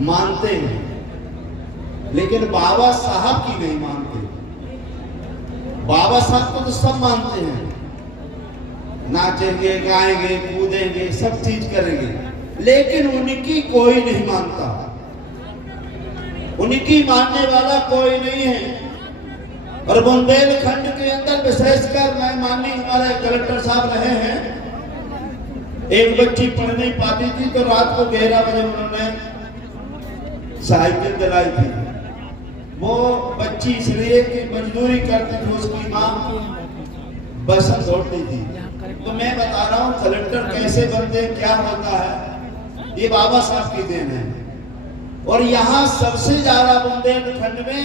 मानते हैं, लेकिन बाबा साहब की नहीं मानते। बाबा साहब को तो सब मानते हैं, नाचेंगे, गाएंगे, कूदेंगे, सब चीज करेंगे, लेकिन उनकी कोई नहीं मानता, उनकी मानने वाला कोई नहीं है। और बुंदेलखंड के अंदर विशेषकर मैं माननीय हमारे कलेक्टर साहब रहे हैं, एक बच्ची पढ़ नहीं पाती थी तो रात को 11 बजे उन्होंने साइकिल दिलाई थी। वो बच्ची इसलिए कि मजदूरी करती थी, उसकी माँ बस दौड़ती थी। तो मैं बता रहा हूँ कलेक्टर कैसे बनते, क्या होता है, ये बाबा साहब की देन है। और यहाँ सबसे ज्यादा बुंदेलखंड में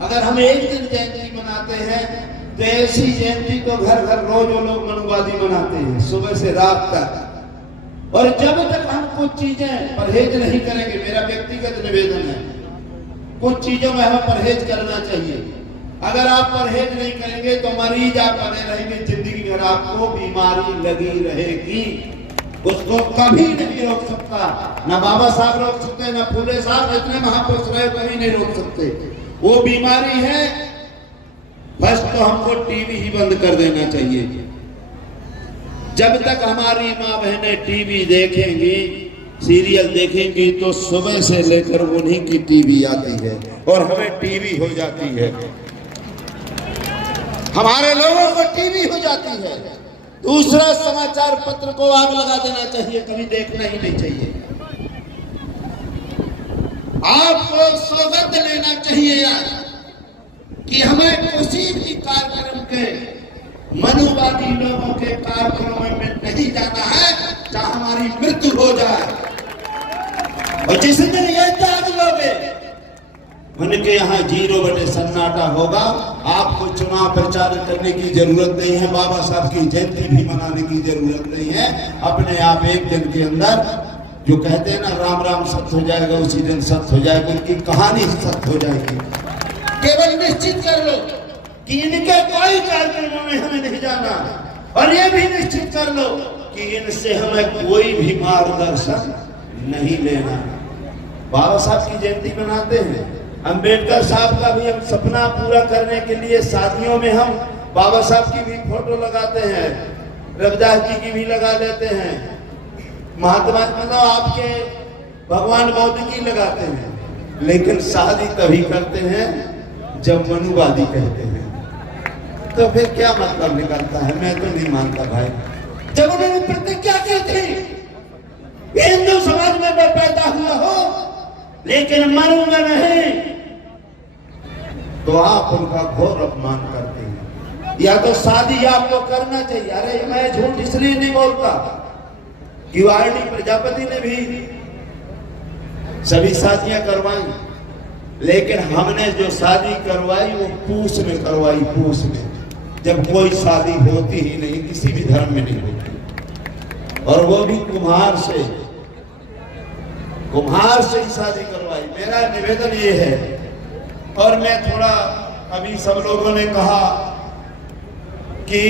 अगर हम एक दिन जयंती मनाते हैं तो ऐसी जयंती तो घर घर रोज वो लोग मनुवादी मनाते हैं, सुबह से रात तक। और जब तक हम कुछ चीजें परहेज नहीं करेंगे, मेरा व्यक्तिगत निवेदन है, कुछ चीजों में हमें परहेज करना चाहिए। अगर आप परहेज नहीं करेंगे तो मरीज आप बने रहेंगे, जिंदगी भर आपको बीमारी लगी रहेगी। उसको कभी नहीं रोक सकता, ना बाबा साहब रोक सकते, ना फूले साहब, इतने महापुरुष रहे कभी नहीं रोक सकते। वो बीमारी है, बस तो हमको टीवी ही बंद कर देना चाहिए। जब तक हमारी माँ बहनें टीवी देखेंगी, सीरियल देखेंगी, तो सुबह से लेकर उन्हीं की टीवी आती है और हमें टीवी हो जाती है, हमारे लोगों को टीवी हो जाती है। दूसरा, समाचार पत्र को आग लगा देना चाहिए, कभी देखना ही नहीं चाहिए। आपको सौगंध लेना चाहिए यार कि हमें किसी भी कार्यक्रम के, मनुवादी लोगों के कार्यक्रमों में नहीं जाना है, चाहे हमारी मृत्यु हो जाए। और जिस दिन ये त्याग लोगे, उनके यहाँ 0 सन्नाटा होगा। आपको चुनाव प्रचार करने की जरूरत नहीं है, बाबा साहब की जयंती भी मनाने की जरूरत नहीं है। अपने आप एक दिन के अंदर, जो कहते हैं ना राम राम सत्य हो जाएगा, उसी दिन सत्य हो जाएगा, उनकी कहानी सत्य हो जाएगी। केवल निश्चित कर लो कि इनके कोई कार्यक्रमों में हमें नहीं जाना, और ये भी निश्चित कर लो कि इनसे हमें कोई भी मार्गदर्शन नहीं लेना। बाबा साहब की जयंती मनाते हैं, अंबेडकर साहब का भी हम सपना पूरा करने के लिए शादियों में हम बाबा साहब की भी फोटो लगाते हैं, रविदास जी की भी लगा लेते हैं, महात्मा मतलब आपके भगवान बौद्ध की लगाते हैं, लेकिन शादी तभी करते हैं जब मनुवादी कहते हैं। तो फिर क्या मतलब निकलता है? मैं तो नहीं मानता भाई। जब उन्होंने प्रतिज्ञा की थी हिंदू समाज में मैं पैदा हुआ हो लेकिन मरूंगा नहीं, तो आप उनका घोर अपमान करते हैं। या तो शादी आपको करना चाहिए। अरे मैं झूठ इसलिए नहीं बोलता कि वारणी प्रजापति ने भी सभी शादियां करवाई, लेकिन हमने जो शादी करवाई वो पूस में करवाई, पूस में, जब कोई शादी होती ही नहीं, किसी भी धर्म में नहीं होती, और वो भी कुम्हार से ही शादी करवाई। मेरा निवेदन ये है, और मैं थोड़ा, अभी सब लोगों ने कहा कि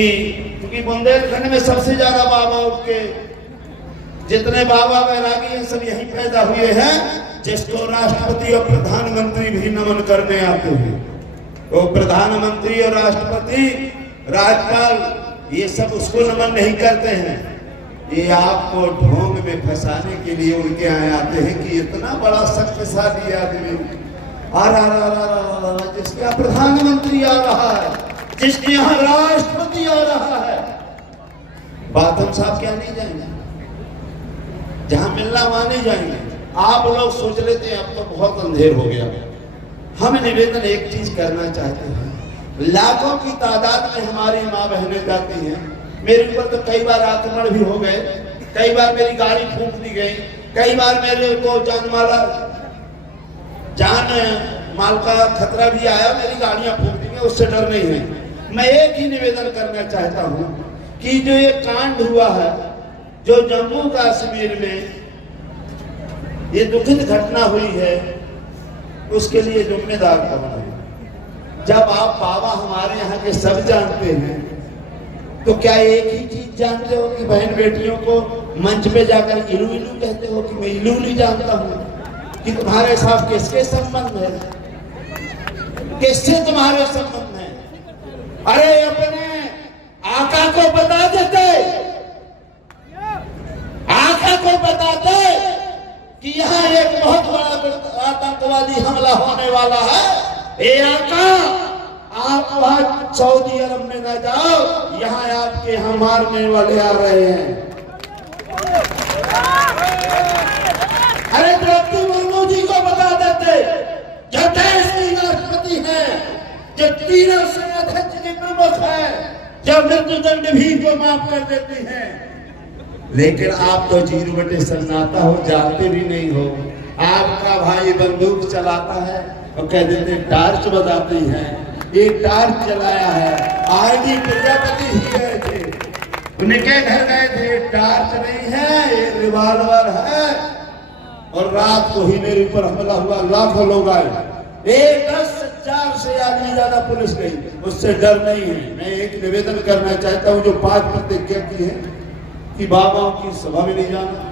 क्योंकि बुंदेलखंड में सबसे ज्यादा बाबा के जितने बाबा बैरागी हैं सब यहीं पैदा हुए हैं, जिसको राष्ट्रपति और प्रधानमंत्री भी नमन करने आते हैं। वो प्रधानमंत्री और राष्ट्रपति, राज्यपाल, ये सब उसको नमन नहीं करते हैं। ये आपको ढोंग में फंसाने के लिए उनके यहाँ आते हैं कि इतना बड़ा शक्तिशाली आदमी आ रहा, जिसके यहाँ प्रधानमंत्री आ रहा है, जिसके यहाँ राष्ट्रपति आ रहा है, बात हम साहब क्या नहीं जाएंगे? जहां मिलना वहां नहीं जाएंगे। आप लोग सोच लेते हैं अब तो बहुत अंधेर हो गया। हम निवेदन एक चीज करना चाहते हैं, लाखों की तादाद में हमारी माँ बहनें जाती हैं। मेरे ऊपर तो कई बार आक्रमण भी हो गए, कई बार मेरी गाड़ी फूंक दी गई, कई बार मेरे को जान माल का खतरा भी आया, मेरी गाड़ियां फूंक दी गई, उससे डर नहीं है। मैं एक ही निवेदन करना चाहता हूं कि जो ये कांड हुआ है, जो जम्मू कश्मीर में ये दुखद घटना हुई है, उसके लिए जिम्मेदार कौन है? जब आप बाबा हमारे यहाँ के सब जानते हैं, तो क्या एक ही चीज जानते हो कि बहन बेटियों को मंच पे जाकर इलू इलू कहते हो कि मैं इलू इलू जानता हूँ? कि तुम्हारे साथ किसके संबंध है, किससे तुम्हारे संबंध है। अरे अपने आका को बता देते, आका को बताते कि यहाँ एक बहुत बड़ा आतंकवादी हमला होने वाला है। ए आका, आप वहां सऊदी अरब में न जाओ, यहाँ आपके यहाँ मारने वाले आ रहे हैं। अरे द्रौपदी मुर्मू जी को बता देते, जो देश की राष्ट्रपति है, जो तीनों सेनाध्यक्ष की प्रमुख है, जो मृत्युदंड भी को माफ कर देती है। लेकिन आप तो 0 सन्नाटा हो, जाते भी नहीं हो। आपका भाई बंदूक चलाता है और कह देते टार्च बताती है, ये टार्च चलाया है। आरडी प्रजापति ही गए थे, उनके घर गए थे, टार्च नहीं है, ये रिवॉल्वर है। और रात को ही मेरे ऊपर हमला हुआ, लाखों लोग आए, 10,000 से आदमी ज्यादा पुलिस गई, उससे डर नहीं है। मैं एक निवेदन करना चाहता हूँ, जो 5 प्रतिज्ञा की है कि बाबाओं की सभा में नहीं जाना।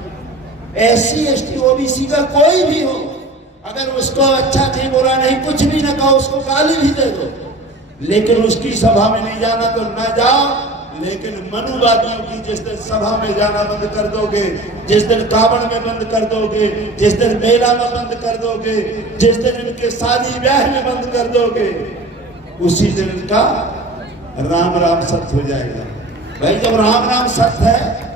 SC ST OBC का कोई भी हो, अगर उसको अच्छा नहीं बुरा नहीं कुछ भी ना कहो, उसको गाली भी दे दो, लेकिन उसकी सभा में नहीं जाना तो ना जाओ। लेकिन मनुवादियों की जिस दिन सभा में जाना बंद कर दोगे, जिस दिन कावड़ में बंद कर दोगे, जिस दिन मेला में बंद कर दोगे, जिस दिन इनके शादी ब्याह में बंद कर दोगे, उसी दिन इनका राम राम सत्य हो जाएगा। भाई जब राम राम सत्य है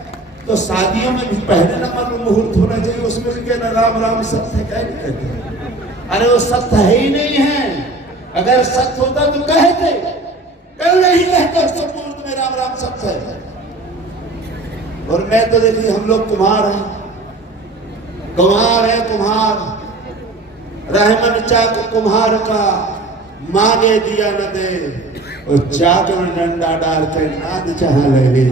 तो शादियों में भी पहले नंबर में मुहूर्त होना चाहिए, उसमें भी कहना राम राम सत्य है, क्या नहीं कहते। अरे वो सत्य है ही नहीं है। अगर सत्य होता तो कहते, कल नहीं कहते सब मुहूर्त में राम राम सत्य है। और मैं तो देखिए, हम लोग कुम्हार हैं, कुम्हार है, कुम्हार रहमन चाक कुम्हार का मांगे दिया न दे, और चाक में डंडा डाल कर नाद चाह ले।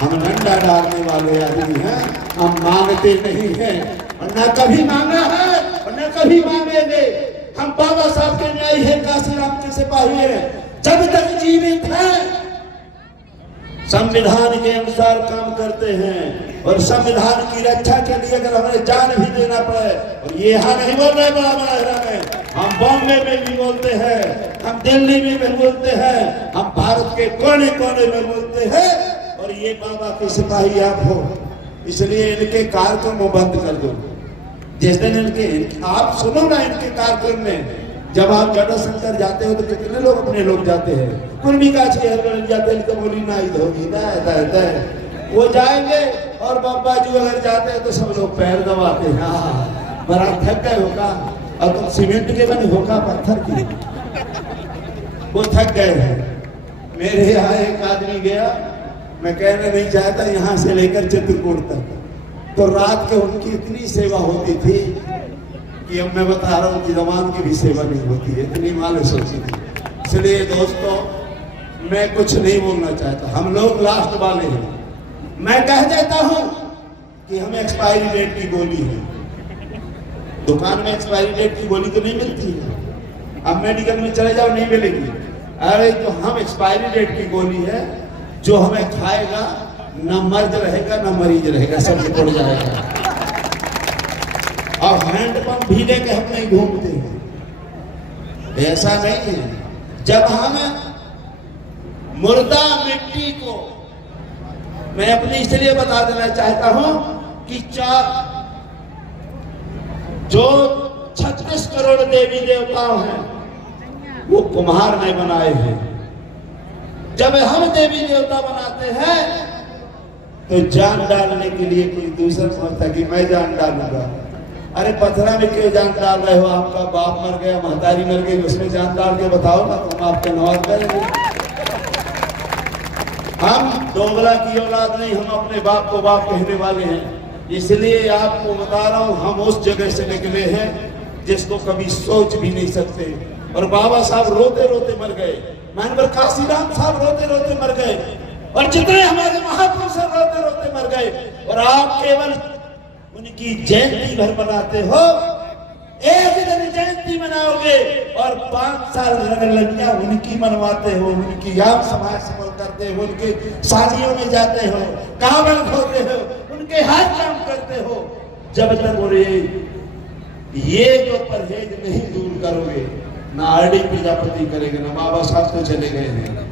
हम डंडा डालने वाले आदमी हैं, हम मांगते नहीं हैं, और न कभी मांगा है और न कभी मांगेंगे। हम बाबा साहब के न्यायी है, काशीराम के सिपाही है, जब तक जीवित है संविधान के अनुसार काम करते हैं। और संविधान की रक्षा के लिए अगर हमें जान भी देना पड़े, और ये यहाँ नहीं बोल रहे बड़ा बड़ा में, हम बॉम्बे में भी बोलते हैं, हम दिल्ली में भी बोलते हैं, हम भारत के कोने कोने में बोलते हैं। और ये बाबा के सिपाही आप हो, इसलिए इनके कार्यक्रम को बंद कर दो। जिस दिन इनके आप सुनो ना, इनके कार्यक्रम में जब आप जटाशंकर जाते हो तो कितने लोग अपने लोग जाते हैं, कुर्मी का जाते हैं, तो बोली ना इधर वो जाएंगे। और बाबा जी अगर जाते हैं तो सब लोग पैर दबाते हैं, हाँ बड़ा थक गए होगा, और तुम सीमेंट के बने होगा पत्थर की, वो थक गए हैं। मेरे यहाँ एक आदमी गया, मैं कहना नहीं चाहता, यहाँ से लेकर चित्रकूट तक, तो रात के उनकी इतनी सेवा होती थी कि अब मैं बता रहा हूँ कि जवान की भी सेवा नहीं होती है, इतनी मालूम होती थी। इसलिए दोस्तों मैं कुछ नहीं बोलना चाहता, हम लोग लास्ट वाले हैं। मैं कह देता हूँ कि हमें एक्सपायरी डेट की गोली है, दुकान में एक्सपायरी डेट की गोली तो नहीं मिलती है, अब मेडिकल में चले जाओ नहीं मिलेगी। अरे तो हम एक्सपायरी डेट की गोली है, जो हमें खाएगा न मर्द रहेगा न मरीज रहेगा, सब निपट जाएगा। और हैंडपंप भी लेके हम नहीं घूमते हैं, ऐसा नहीं है। जब हम मुर्दा मिट्टी को, मैं अपनी इसलिए बता देना चाहता हूं कि जो 36 करोड़ देवी देवताओं हैं वो कुम्हार ने बनाए हैं। जब हम देवी देवता बनाते हैं तो जान डालने के लिए कोई दूसरा समझता कि मैं जान डालूंगा। अरे पथरा में क्यों जान डाल रहे हो? आपका बाप मर गया, महतारी मर गई, उसमें जान डाल के बताओ ना, तुम आपके नवाज करेंगे। हम दोगला की औलाद नहीं, हम अपने बाप को बाप कहने वाले हैं। इसलिए आपको बता रहा हूं, हम उस जगह से निकले हैं जिसको कभी सोच भी नहीं सकते। और बाबा साहब रोते रोते मर गए, मानवर काशीराम साहब रोते रोते मर गए, और जितने हमारे महापुरुष रोते रोते मर गए। और आप केवल उनकी जयंती भर मनाते हो, एक दिन जयंती मनाओगे और 5 साल लड़कियां उनकी मनवाते हो, उनकी याद समाज से करते हो, उनके शादियों में जाते हो, कावड़ खोते हो, उनके हाथ काम करते हो। जब तक वो ये जो परहेज नहीं दूर करोगे, ना आरडी प्रजापति करेंगे, ना बाबा साहब तो चले गए हैं।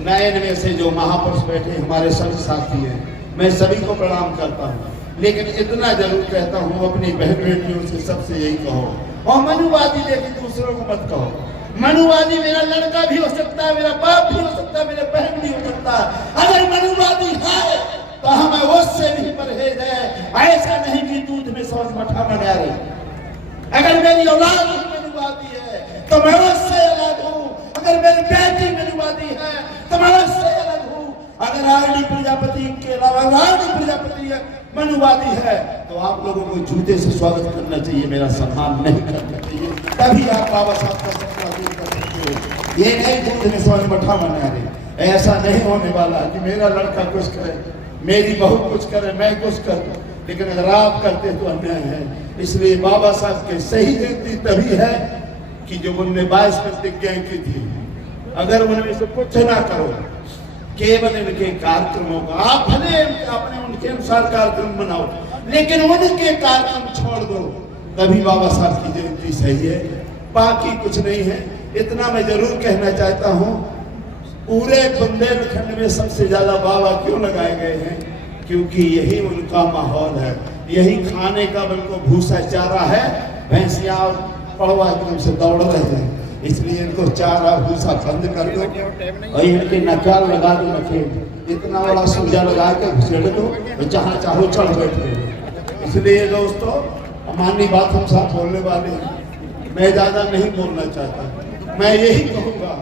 नए नए से जो महापुरुष बैठे हमारे सभी साथी हैं, मैं सभी को प्रणाम करता हूँ, लेकिन इतना जरूर कहता हूँ अपनी बहन बेटियों से सबसे यही कहो, और मनुवादी लेकिन दूसरों को मत कहो। मनुवादी मेरा लड़का भी हो सकता है, मेरा बाप भी हो सकता है, मेरा बहन भी हो सकता है। अगर मनुवादी है तो हमें उससे भी परहेज है। ऐसा नहीं कि दूध में सौंस मठा बना रही। अगर मेरी औलाद मनुवादी है तो मैं उससे अलग हूँ। अगर मेरी बेटी मनुवादी है तो मैं उससे अलग हूँ। अगर आरडी प्रजापति के अलावा आरडी प्रजापति मनुवादी है तो आप लोगों को जूते से स्वागत करना चाहिए, मेरा सम्मान नहीं करना चाहिए। तभी आप बाबा साहब का सपना दूर कर सकते हो। ये नहीं दूध में सौंस मठा बना रही। ऐसा नहीं होने वाला कि मेरा लड़का कुछ करे, मेरी बहू कुछ करे, मैं कुछ करूं। लेकिन अगर आप करते तो अन्याय है। इसलिए बाबा साहब के सही जयंती तभी है कि जो उनने 22 प्रतिज्ञा की थी, अगर उनमें से कुछ ना करो, केवल इनके कार्यक्रमों का आप भले अपने उनके अनुसार कार्यक्रम बनाओ, लेकिन उनके कार्यक्रम छोड़ दो, तभी बाबा साहब की जयंती सही है। बाकी कुछ नहीं है। इतना मैं जरूर कहना चाहता हूँ, पूरे बुंदेलखंड में सबसे ज्यादा बाबा क्यों लगाए गए हैं? क्योंकि यही उनका माहौल है, यही खाने का उनको भूसा चारा है। भैंसिया पड़वा एकदम से दौड़ रहे हैं, इसलिए इनको चारा भूसा बंद कर दो और इनके नकाल लगा दो, रखे इतना बड़ा सूजा लगा के घुसेड़ दो तो जहाँ चाहो चढ़ बैठे। इसलिए दोस्तों, माननीय बात हम साथ बोलने वाले हैं, मैं ज्यादा नहीं बोलना चाहता। मैं यही कहूँगा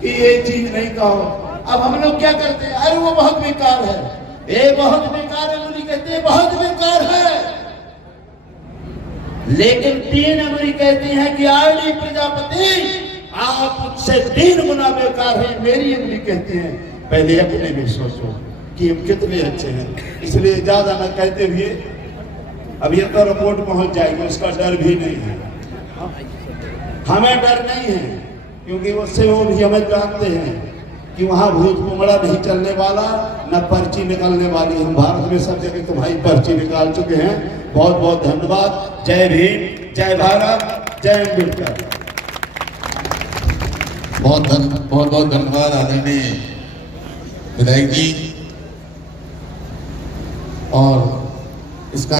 कि ये चीज नहीं कहो। अब हम लोग क्या करते हैं, अरे वो बहुत बेकार है, ये बहुत बेकार है, मुझे कहते हैं बहुत बेकार है। लेकिन 3 अंगुली कहती हैं कि आरडी प्रजापति आप मुझसे 3 गुना बेकार है। मेरी अंगुली कहती है पहले अपने में सोचो कि हम कितने अच्छे हैं। इसलिए ज्यादा न कहते हुए, अब ये तो रिपोर्ट पहुंच जाएगी, उसका डर भी नहीं है, हमें डर नहीं है, क्योंकि उससे वो भी हमें जानते हैं कि वहां भूत कुमड़ा नहीं चलने वाला, न पर्ची निकलने वाली। हम भारत में सब जगह तुम्हारी पर्ची निकाल चुके हैं। बहुत बहुत धन्यवाद। जय भीम, जय भारत, जय अम्बेडकर। बहुत बहुत धन्यवाद आदरणीय विधायक जी। और इसका